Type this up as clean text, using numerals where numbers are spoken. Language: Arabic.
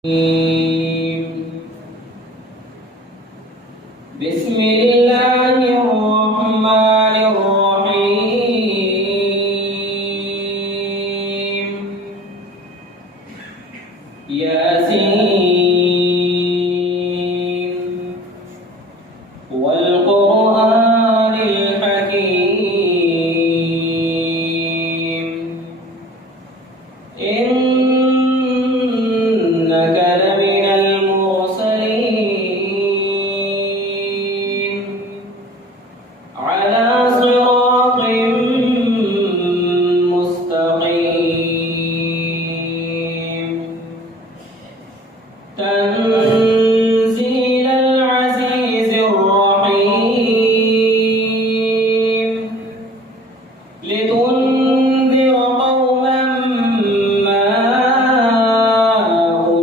بسم الله الرحمن الرحيم ياسين والقرآن الحكيم إنك لمن المرسلين على صراط مستقيم.